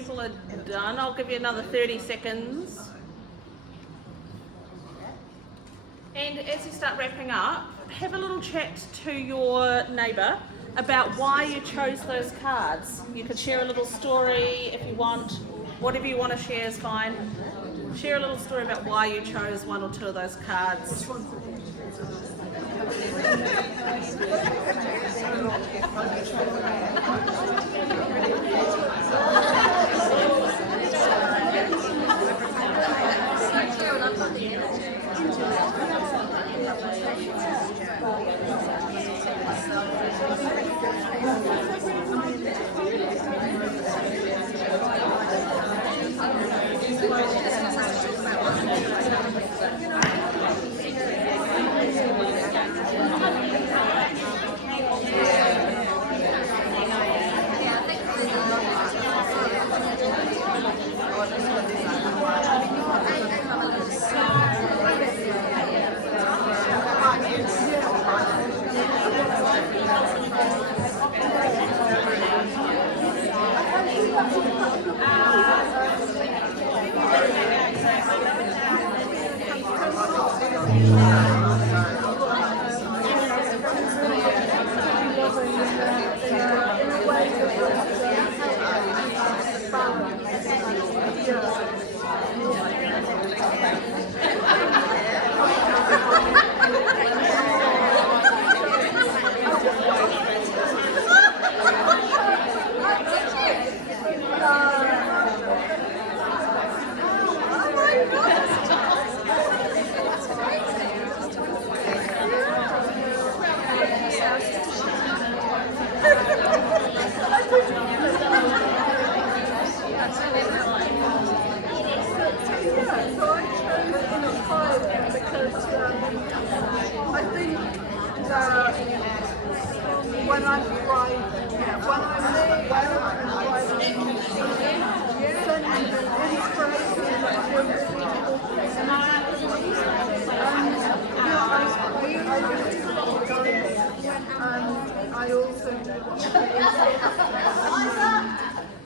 people are done, I'll give you another 30 seconds. And as you start wrapping up, have a little chat to your neighbour about why you chose those cards. You could share a little story if you want, whatever you want to share is fine. Share a little story about why you chose one or two of those cards.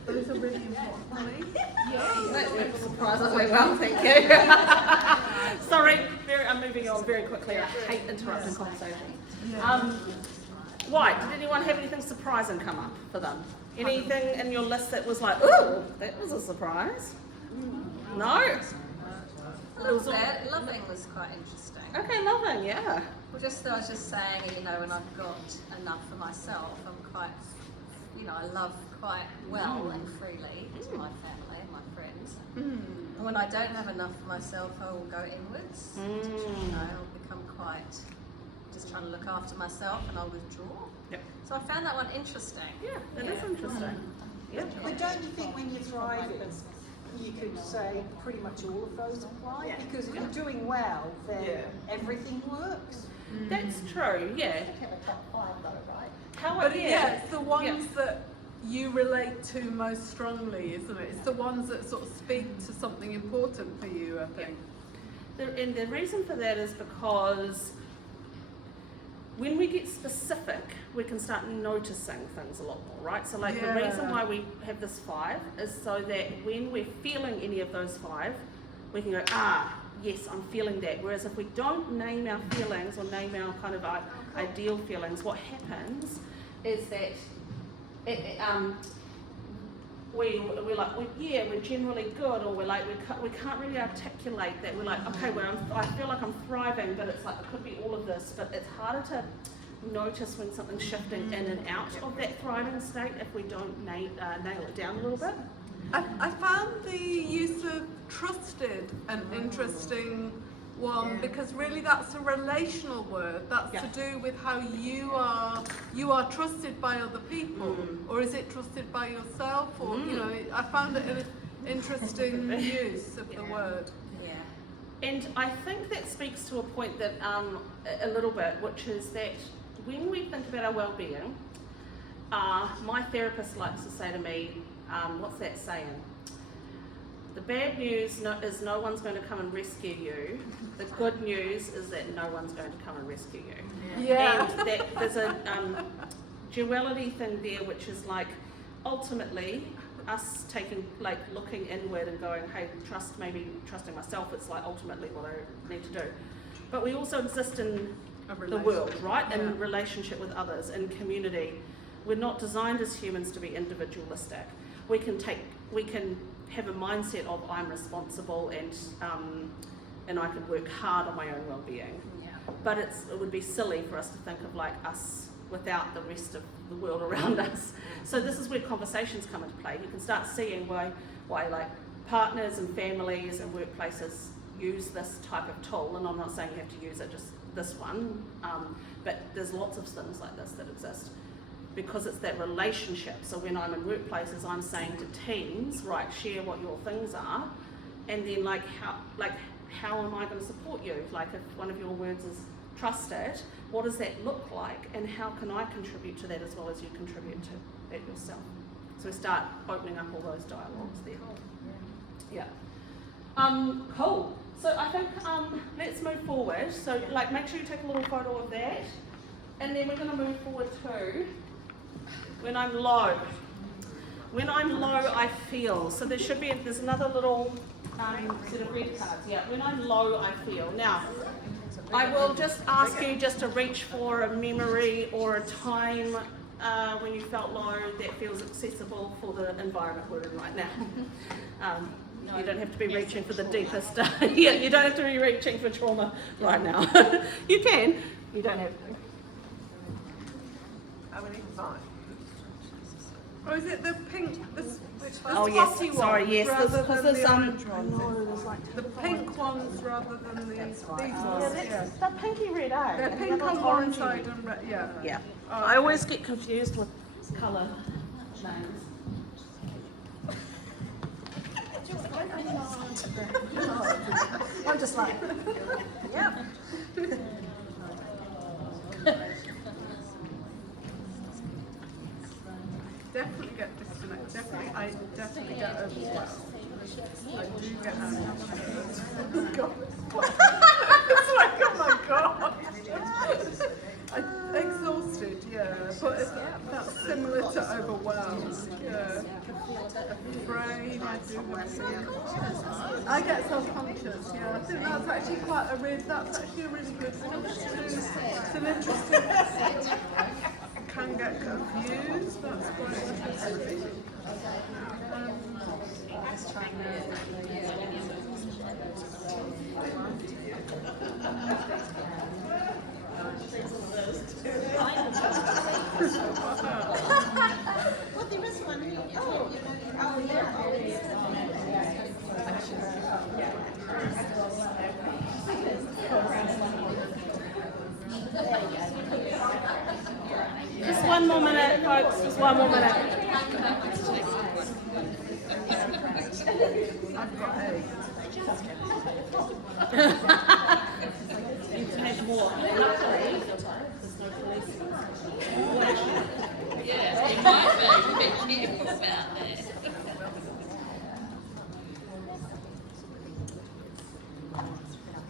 Those are really important for me. That went surprisingly well, thank you. Sorry, I'm moving on very quickly. I hate interrupting conversations. Right, did anyone have anything surprising come up for them? Anything in your list that was like, ooh, that was a surprise? No? Loving was quite interesting. Okay, loving, yeah. Well, I was just saying, when I've got enough for myself, I'm quite, I love quite well and freely to my family and my friends. And when I don't have enough for myself, I will go inwards. I'll become quite just trying to look after myself, and I'll withdraw. Yep. So I found that one interesting. Yeah, that is interesting. Yeah. But don't you think when you're thriving, you could say pretty much all of those apply? Yeah. Because if you're doing well, then everything works. That's true, yeah. You have a top 5 though, right? But it's the ones that you relate to most strongly, isn't it? It's the ones that sort of speak to something important for you, I think. And the reason for that is because when we get specific, we can start noticing things a lot more, right? So the reason why we have this 5 is so that when we're feeling any of those 5, we can go, yes, I'm feeling that. Whereas if we don't name our feelings or name our kind of ideal feelings, what happens is that we're generally good, or we can't really articulate that. We're like, okay, I feel like I'm thriving, but it's like it could be all of this. But it's harder to notice when something's shifting in and out of that thriving state if we don't nail it down a little bit. I found the use of trusted an interesting one, because really that's a relational word. That's to do with how you are trusted by other people, or is it trusted by yourself, or I found it an interesting use of the word. And I think that speaks to a point that a little bit, which is that when we think about our well-being, my therapist likes to say to me, what's that saying? The bad news is no one's going to come and rescue you. The good news is that no one's going to come and rescue you. Yeah. And that there's a duality thing there, which is like, ultimately, us looking inward and going, hey, trusting myself, it's like ultimately what I need to do. But we also exist in the world, right? In relationship with others, in community. We're not designed as humans to be individualistic. We can have a mindset of I'm responsible and I can work hard on my own well-being. Yeah. But it would be silly for us to think of like us without the rest of the world around us. So this is where conversations come into play. You can start seeing why like partners and families and workplaces use this type of tool, and I'm not saying you have to use it, just this one, but there's lots of things like this that exist because it's that relationship. So when I'm in workplaces, I'm saying to teams, right, share what your things are, and then how am I going to support you? Like if one of your words is trust it, what does that look like, and how can I contribute to that as well as you contribute to it yourself? So we start opening up all those dialogues there. Yeah. Cool. So I think let's move forward. So make sure you take a little photo of that, and then we're going to move forward to when I'm low. When I'm low, I feel. So there's another little set of red cards. Yeah. When I'm low, I feel. Now, I will just ask you just to reach for a memory or a time when you felt low that feels accessible for the environment we're in right now. You don't have to be reaching for the deepest. Yeah, you don't have to be reaching for trauma right now. You can. You don't have to. Or is it the pink? Oh yes, sorry, yes. Rather than the orange no, ones. there's like The pink ones rather than these ones. yeah, the pinky red, eh? They're And pink the on other's one orangey. side and red. Yeah. Yeah. Oh, I always get confused with colour names. I'm just like, yep. Definitely get disconnected. I definitely get overwhelmed. I do get anxious. It's like, oh my god. I'm exhausted, yeah. But that's similar to overwhelmed. Yeah. Afraid, I do get I get self-conscious, yeah. I think that's actually that's actually a really good one. It's an interesting can get confused, that's quite interesting. Well, there is one here. Oh, Just one more minute, folks. Just one more minute. I've got A. You can have more. Yeah, it might be. Be careful about that.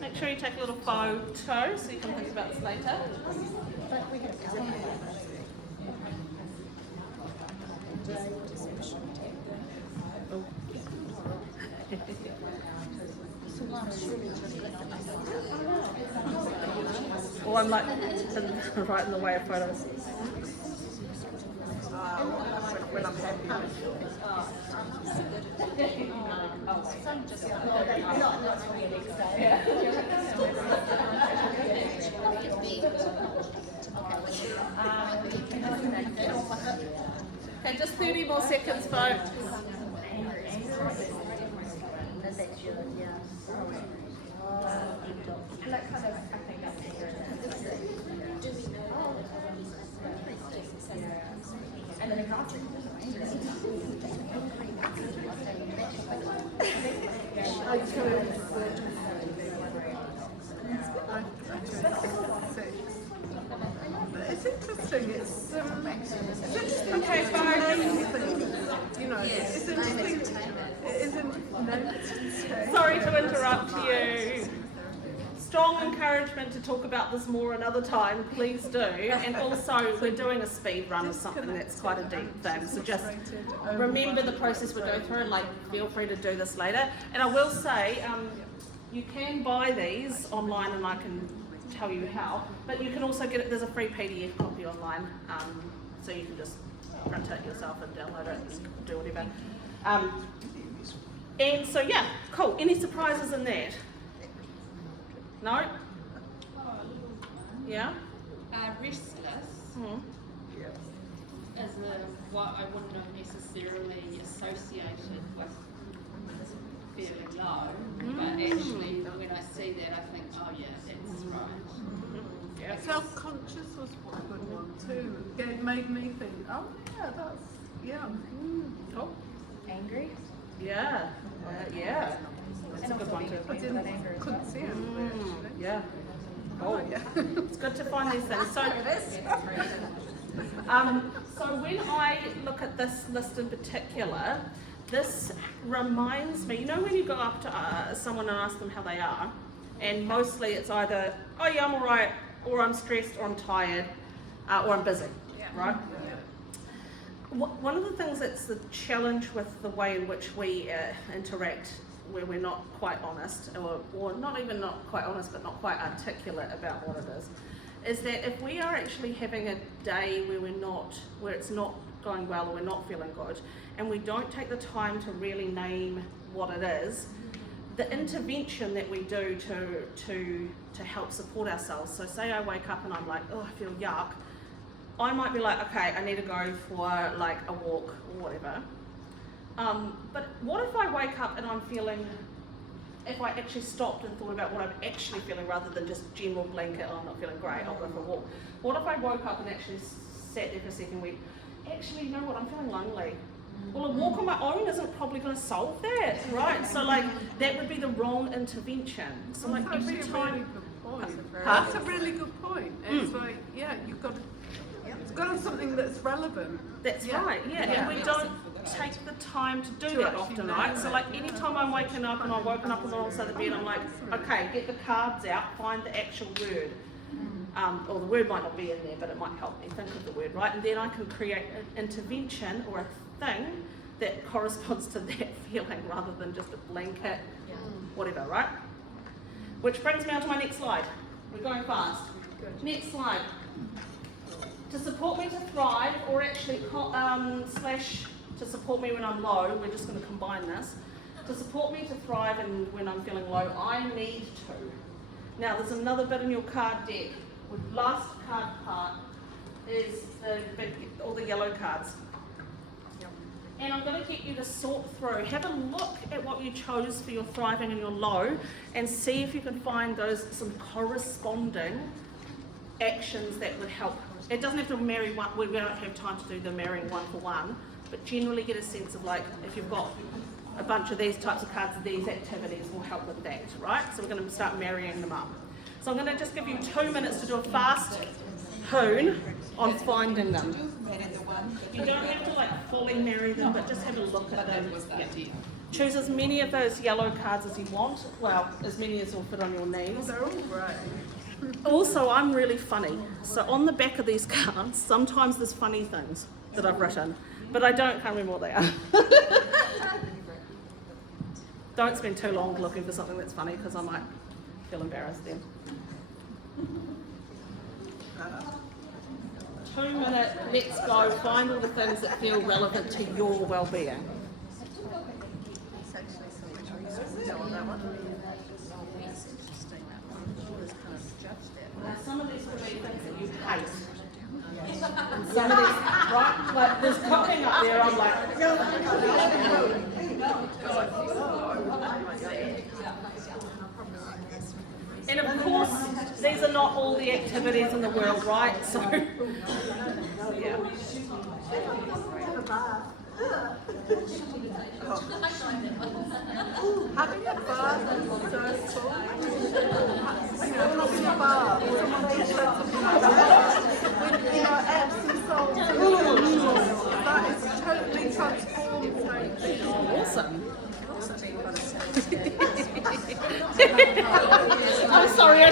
Make sure you take a little photo so you can think about this later. Or I'm like right in the way of photos. When I'm happy. Okay, just 30 more seconds, folks. It's interesting. It's interesting. Okay, fine. You know, it's interesting. It isn't negative. Sorry to interrupt you. strong encouragement to talk about this more another time, please do. And also, we're doing a speed run of something that's quite a deep thing, so just remember the process we're going through, and like feel free to do this later. And I will say, you can buy these online, and I can tell you how, but you can also get it, there's a free PDF copy online, so you can just print it yourself and download it and do whatever. And so yeah, cool. Any surprises in that? No? Yeah? Restless Mm. is what I wouldn't have necessarily associated with feeling low, but actually when I see that I think, oh yeah, that's right. Yeah. Self-conscious was a good one too. It made me think, oh yeah, that's, yeah. Oh. Angry? Yeah. Yeah. That's a good one too. I couldn't see it actually. Yeah. Oh, yeah. It's good to find these things. So, so when I look at this list in particular, this reminds me, you know when you go up to someone and ask them how they are, and mostly it's either, oh yeah, I'm alright, or I'm stressed, or I'm tired, or I'm busy, right? One of the things that's the challenge with the way in which we interact, where we're not quite honest, or not even not quite honest, but not quite articulate about what it is that if we are actually having a day where it's not going well, or we're not feeling good, and we don't take the time to really name what it is, the intervention that we do to help support ourselves. So say I wake up and I'm like, oh, I feel yuck. I might be like, okay, I need to go for like a walk or whatever. But what if I wake up and I'm feeling, if I actually stopped and thought about what I'm actually feeling rather than just general blanket, oh, I'm not feeling great, I'll go for a walk. What if I woke up and actually sat there for a second and went, actually, you know what, I'm feeling lonely. Well, a walk on my own isn't probably going to solve that, right? So like, that would be the wrong intervention. So like every time... That's a really good point. It's like, yeah, you've got to, it's got to be something that's relevant. That's right, yeah. And we don't take the time to do that often, right? So like anytime I'm waking up and I've woken up on the wrong side of the bed, I'm like, okay, get the cards out, find the actual word. Or the word might not be in there, but it might help me think of the word, right? And then I can create an intervention or a thing that corresponds to that feeling rather than just a blanket, whatever, right? Which brings me on to my next slide. We're going fast. Next slide. To support me to thrive, or actually slash to support me when I'm low, we're just going to combine this. To support me to thrive and when I'm feeling low, I need to. Now there's another bit in your card deck. The last card part is all the yellow cards. And I'm going to get you to sort through, have a look at what you chose for your thriving and your low, and see if you can find some corresponding actions that would help. It doesn't have to marry one, we don't have time to do the marrying one for one, but generally get a sense of like, if you've got a bunch of these types of cards, these activities will help with that, right? So we're going to start marrying them up. So I'm going to just give you 2 minutes to do a fast hoon on finding them. You don't have to like fully marry them, but just have a look at them. Yeah. Choose as many of those yellow cards as you want. Well, as many as will fit on your knees. They're all great. Also, I'm really funny. So on the back of these cards, sometimes there's funny things that I've written, but I can't remember what they are. Don't spend too long looking for something that's funny, because I might feel embarrassed then. 2 minute, let's go, find all the things that feel relevant to your well-being. Now, some of these will be things that you hate. And some of these, right, like there's cooking up there, I'm like, and of course, these are not all the activities in the world, right? So, yeah. Having a bath is so cool. You know, having a bath, someone just said something like that. With, you know, Epsom salt, that is totally transformed how you feel. Awesome. I'm sorry, I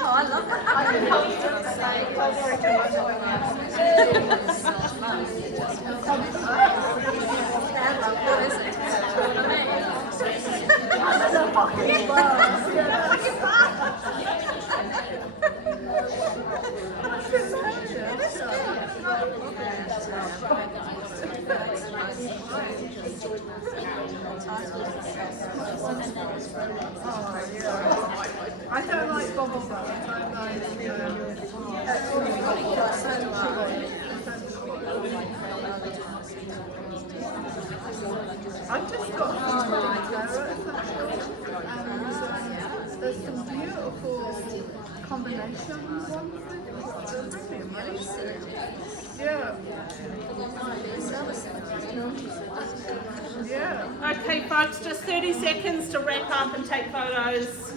Oh, I love that. I can help you to say. What is it? I don't like bubble bath. I like I've just got some carrots and there's some beautiful combinations ones. They're really amazing. Yeah. Yeah. Okay, folks, just 30 seconds to wrap up and take photos.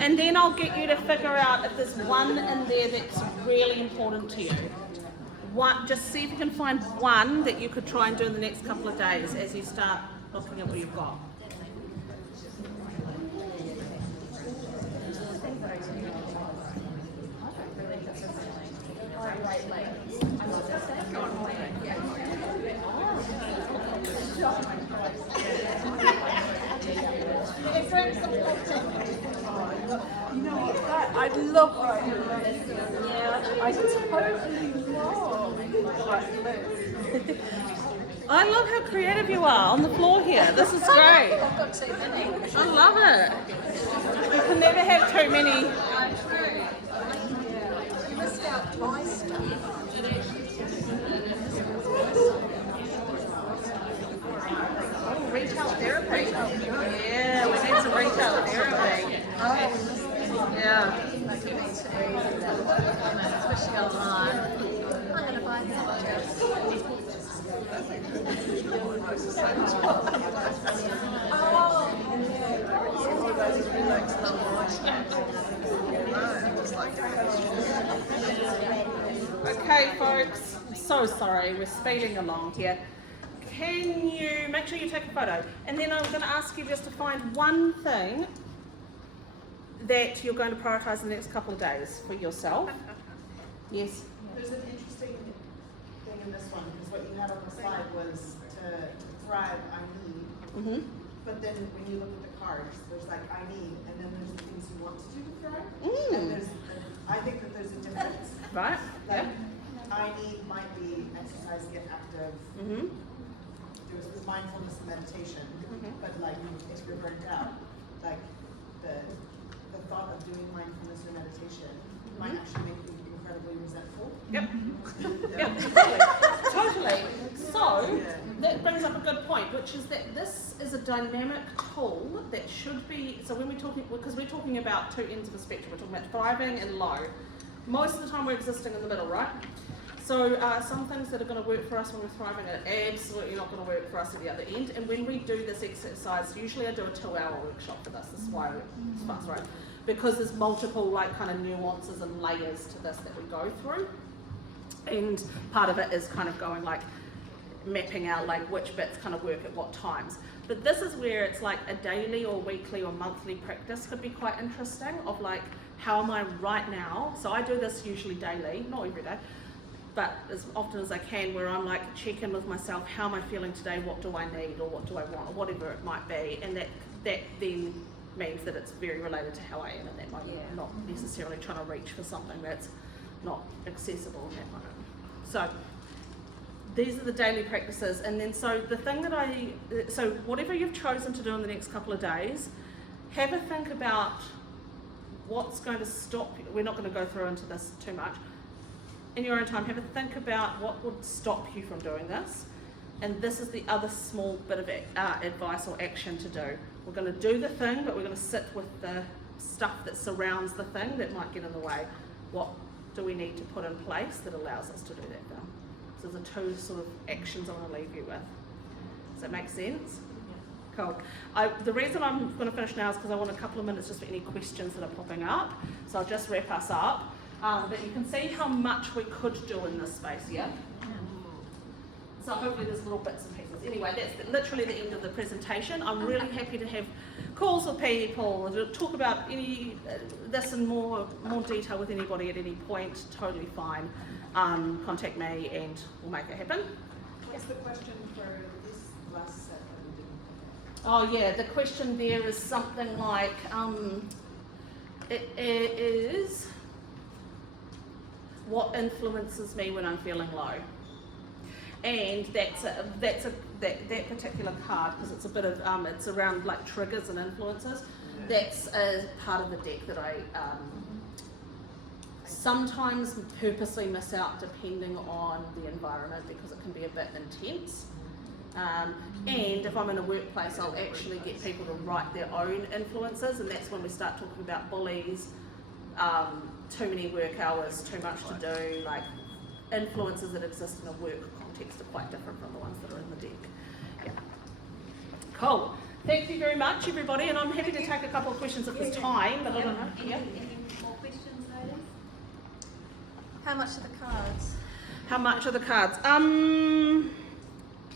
And then I'll get you to figure out if there's one in there that's really important to you. One, just see if you can find one that you could try and do in the next couple of days as you start looking at what you've got. You know what? I love writing letters. Yeah. I totally love writing letters. I love how creative you are on the floor here. This is great. I've got too many. I love it. You can never have too many. You missed out twice. Retail therapy. Yeah, we need some retail therapy. Yeah. Especially online. I'm going to buy Okay, folks. I'm so sorry. We're speeding along here. Can you make sure you take a photo? And then I'm going to ask you just to find one thing that you're going to prioritise in the next couple of days for yourself. Yes? There's an interesting thing in this one, because what you had on the slide was to thrive, I need. Mm-hmm. But then when you look at the cards, there's like, I need, and then there's the things you want to do to thrive. Mm. And I think that there's a difference. Right? Like, I need might be exercise, get active, Mm-hmm. do mindfulness and meditation. Mhm. But like, if you're burnt out, like the thought of doing mindfulness or meditation might actually make you incredibly resentful. Yep. Yep. Totally. So that brings up a good point, which is that this is a dynamic tool that should be. So when we're talking, because we're talking about two ends of the spectrum, we're talking about thriving and low. Most of the time, we're existing in the middle, right? So some things that are going to work for us when we're thriving are absolutely not going to work for us at the other end. And when we do this exercise, usually I do a 2-hour workshop for this. This is why it's fast, right? Because there's multiple like kind of nuances and layers to this that we go through. And part of it is kind of going like mapping out like which bits kind of work at what times. But this is where it's like a daily or weekly or monthly practice could be quite interesting of like, how am I right now? So I do this usually daily, not every day, but as often as I can, where I'm like check in with myself, how am I feeling today, what do I need or what do I want or whatever it might be, and that then means that it's very related to how I am at that moment, not necessarily trying to reach for something that's not accessible in that moment. So these are the daily practices, and then so the thing that so whatever you've chosen to do in the next couple of days, have a think about what's going to stop you. We're not going to go through into this too much. In your own time, have a think about what would stop you from doing this. And this is the other small bit of advice or action to do. We're going to do the thing, but we're going to sit with the stuff that surrounds the thing that might get in the way. What do we need to put in place that allows us to do that then? So there's the two sort of actions I want to leave you with. Does that make sense? Cool. The reason I'm going to finish now is because I want a couple of minutes just for any questions that are popping up. So I'll just wrap us up. But you can see how much we could do in this space, yeah? So hopefully there's little bits and pieces. Anyway, that's literally the end of the presentation. I'm really happy to have calls with people, to talk about any this in more detail with anybody at any point. Totally fine. Contact me and we'll make it happen. What's the question for this last set that we didn't? Oh yeah, the question there is something like, it is, what influences me when I'm feeling low? And that particular card, because it's a bit of it's around like triggers and influences. That's a part of the deck that I sometimes purposely miss out depending on the environment, because it can be a bit intense. And if I'm in a workplace, I'll actually get people to write their own influences, and that's when we start talking about bullies, too many work hours, too much to do, like influences that exist in a work context are quite different from the ones that are in the deck. Yeah. Cool. Thank you very much, everybody, and I'm happy to take a couple of questions if there's time, but I don't know. Yeah. Any more questions, ladies? How much are the cards? How much are the cards?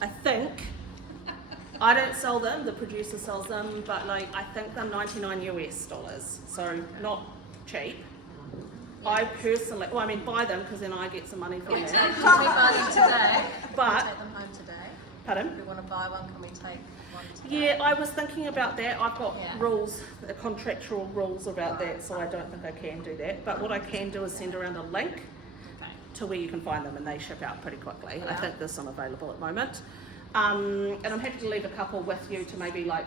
I think, I don't sell them, the producer sells them, but like I think they're $99 US, so not cheap. I personally, well, I mean buy them because then I get some money from them. Can we buy them today? But, Can we take them home today? pardon? If we want to buy one, can we take one today? Yeah, I was thinking about that. I've got Yeah. rules, contractual rules about that, so I don't think I can do that. But what I can do is send around a link Okay. to where you can find them, and they ship out pretty quickly. I Yeah. think there's some available at the moment. And I'm happy to leave a couple with you to maybe like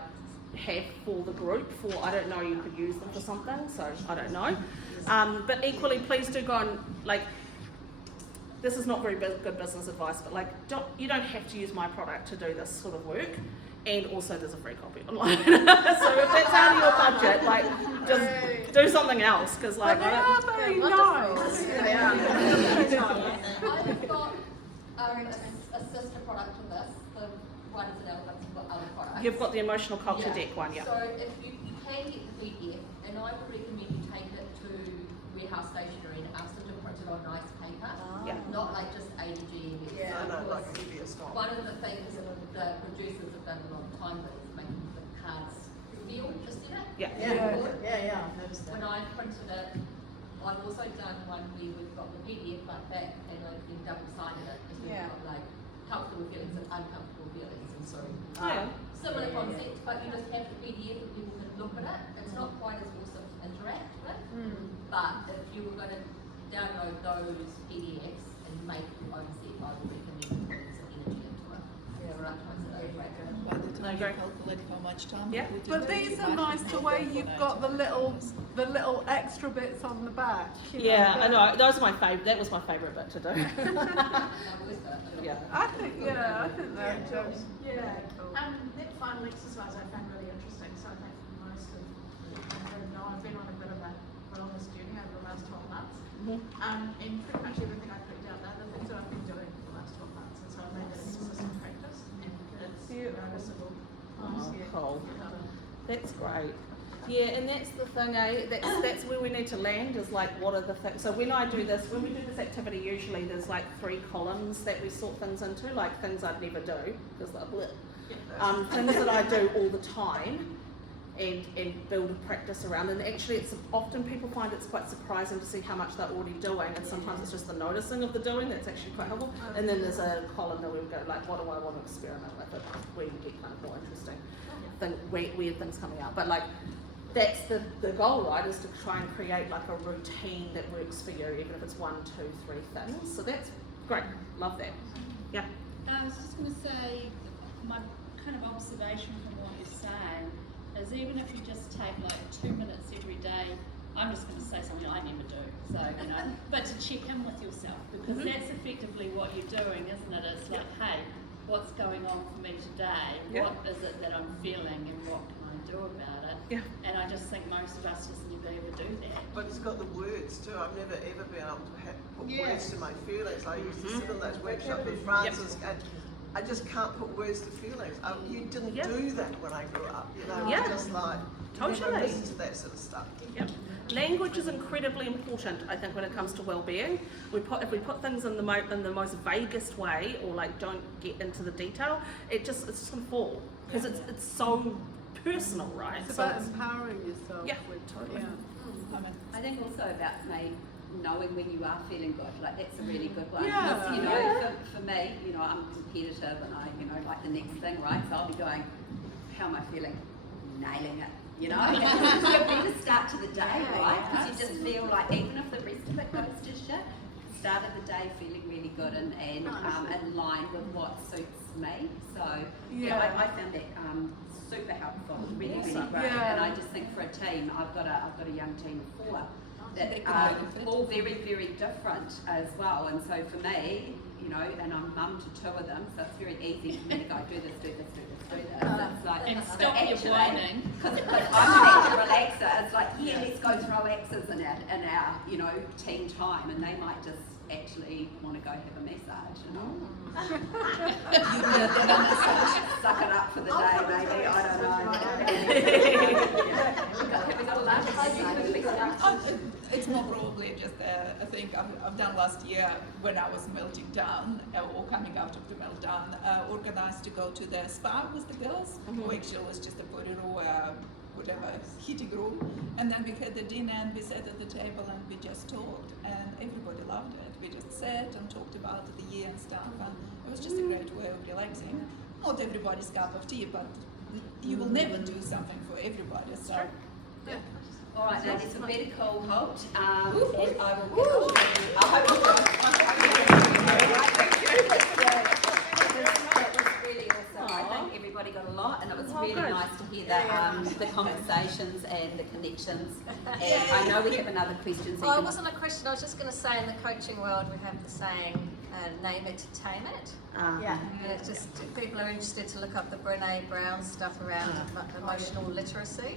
have for the group for, I don't know, you could use them for something, so I don't know. But equally, please do go and like, this is not very good business advice, but like, you don't have to use my product to do this sort of work. And also there's a free copy online. So if that's out of your budget, like, just do something else, because like, But they are very nice. I've got a sister product to this, the one is an elephant, but other products. you've got the emotional culture deck one, yeah. So if you can get the PDF, and I would recommend you take it to Warehouse Stationery and ask them to print it on nice paper, Yeah. not like just ADG. Yeah, no, like previous stock. One of the things that the producers have done a long time with is making the cards feel aesthetic. Yeah. Yeah, I've noticed When I printed it, I've also done one where we've got the PDF like that and I've been double-sided it because we've Yeah. got like comfortable feelings and uncomfortable feelings, and so Oh, yeah. similar concept, but you just have the PDF and people can look at it. It's not quite as awesome to interact with, but if you were going to download those PDFs and make your own set, I would recommend putting some energy into it. Yeah, right. By the time Okay. you calculate how much time Yeah. we did But it, these you are might nice have the to way go for you've that. got the little extra bits on the back. you Yeah, I the- know. Those are my favorite. That was my favorite bit to do. Yeah. I think they're just, yeah. That final exercise I found really interesting, so I think most of, I don't know, I've been on a bit of a wellness journey over the last 12 months. And pretty much everything I put down there, the things that I've been doing for the last 12 months, and so I've made that a consistent practice, and it's noticeable. Oh, cool. That's great. Yeah, and that's the thing, that's where we need to land, is like, what are the things, so when we do this activity, usually there's like 3 columns that we sort things into, like things I'd never do, because they're bleh. Things that I do all the time, and build a practice around, and actually it's often people find it's quite surprising to see how much they're already doing, and sometimes it's just the noticing of the doing that's actually quite helpful, and then there's a column that we would go like, what do I want to experiment with, it, where you get kind of more interesting weird things coming out, but like, that's the goal, right, is to try and create like a routine that works for you, even if it's 1, 2, 3 things. So that's great, love that. Yeah. I was just going to say, my kind of observation from what you're saying is even if you just take like 2 minutes every day, I'm just going to say something I never do, so you know, but to check in with yourself, because that's effectively what you're doing, isn't it? It's like, hey, what's going on for me today? Yeah. What is it that I'm feeling, and what can I do about it? Yeah. And I just think most of us just never ever do that. But it's got the words too. I've never ever been able to put words to my feelings. I used to sit on those workshops with Francis, I just can't put words to feelings. You didn't Yeah. do that when I grew up, you know. Yeah. It's just like, you never Totally. listen to that sort of stuff. Yep. Language is incredibly important, I think, when it comes to well-being. If we put things in the most vaguest way, or like don't get into the detail, it's just gonna fall because it's so personal, right? It's So about empowering yourself. Yeah, with, totally. yeah. I think also about knowing when you are feeling good, like that's a really good one. Yeah. Because, you know, Yeah. for me, you know, I'm competitive and I, you know, like the next thing, right? So I'll be going, how am I feeling? Nailing it, you know? It's a better start to the day, right? Because you just feel like even if the rest of it goes to shit, start of the day feeling really good and in line with what suits me. So yeah, I found that super helpful, really, really great. Yeah. And I just think for a team, I've got a young team of 4 that are all very, very different as well. And so for me, you know, and I'm mum to 2 of them, so it's very easy for me to go do this, do this, do this, do this. It's like, And but stop your actually, whining. because I'm such a relaxer, it's like, yeah, let's go throw axes in our, you know, team time, and they might just actually want to go have a massage, you know. Suck it up for the day, maybe, I don't know. It's more probably just a thing I've done last year when I was melting down, or coming out of the meltdown, organized to go to the spa with the girls, who actually was just a body room, whatever, heating room. And then we had the dinner and we sat at the table and we just talked, and everybody loved it. We just sat and talked about the year and stuff, and it was just a great way of relaxing. Not everybody's cup of tea, but you will never do something for everybody, so. Yeah. All right, ladies, a better call halt, and I will get you. I hope that was really awesome. I think everybody got a lot, and it was really nice to hear the conversations and the connections. And I know we have another question. So Well, it wasn't a question. I was just going to say, in the coaching world, we have the saying, "Name it, tame it." yeah. And it's just if people are interested to look up the Brené Brown stuff around emotional literacy.